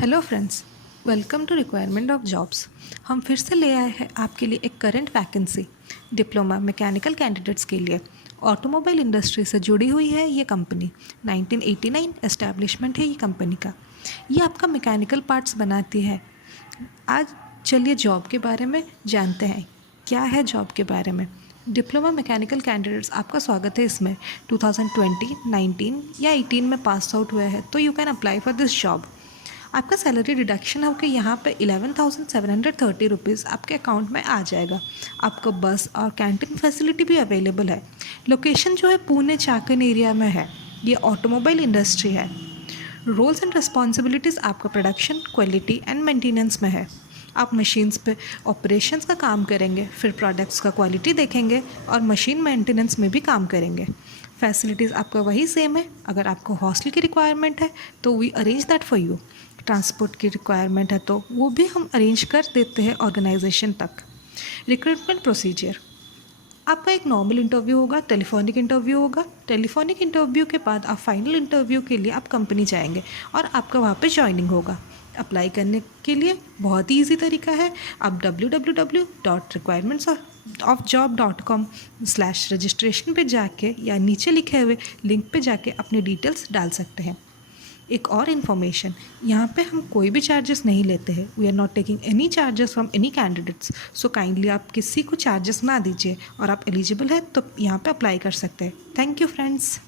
Hello friends, welcome to requirement of jobs. हम फिर से ले आए हैं आपके लिए एक current vacancy diploma mechanical candidates के लिए। ऑटोमोबाइल इंडस्ट्री से जुड़ी हुई है ये कंपनी। 1989 एस्टैब्लिशमेंट है ये कंपनी का। ये आपका मैकेनिकल पार्ट्स बनाती है। आज चलिए जॉब के बारे में जानते हैं। क्या है जॉब के बारे में? डिप्लोमा मैकेनिकल कैंडिडेट्स, आपका स्वागत है इसमें। 2020, 19 या 18 में पास आउट हुए हैं तो you can apply for this job. आपका सैलरी डिडक्शन होकर यहाँ पे 11,730 रुपीज़ आपके अकाउंट में आ जाएगा। आपको बस और कैंटीन फैसिलिटी भी अवेलेबल है। लोकेशन जो है पुणे चाकन एरिया में है। ये ऑटोमोबाइल इंडस्ट्री है। रोल्स एंड रिस्पॉन्सिबिलिटीज़ आपका प्रोडक्शन, क्वालिटी एंड मेंटेनेंस में है। आप मशीन्स पे ऑपरेशंस का काम करेंगे, फिर प्रोडक्ट्स का क्वालिटी देखेंगे और मशीन मेंटेनेंस में भी काम करेंगे। फैसिलिटीज़ आपका वही सेम है। अगर आपको हॉस्टल की रिक्वायरमेंट है तो we arrange that for you. Transport की रिक्वायरमेंट है तो वो भी हम अरेंज कर देते हैं ऑर्गेनाइजेशन तक। रिक्रूटमेंट प्रोसीजर, आपका एक नॉर्मल इंटरव्यू होगा, टेलीफोनिक इंटरव्यू होगा। टेलीफोनिक इंटरव्यू के बाद आप फाइनल इंटरव्यू के लिए आप कंपनी जाएंगे और आपका वहाँ पे ज्वाइनिंग होगा। अप्लाई करने के लिए बहुत ही ईजी तरीका है। आप www.requirementsofjob.com/registration पे जाके या नीचे लिखे हुए लिंक पे जाके अपने डिटेल्स डाल सकते हैं। एक और इन्फॉर्मेशन, यहाँ पे हम कोई भी चार्जेस नहीं लेते हैं। We are not taking any charges from any candidates. So kindly आप किसी को चार्जेस ना दीजिए और आप एलिजिबल है तो यहाँ पे अप्लाई कर सकते हैं। Thank you friends.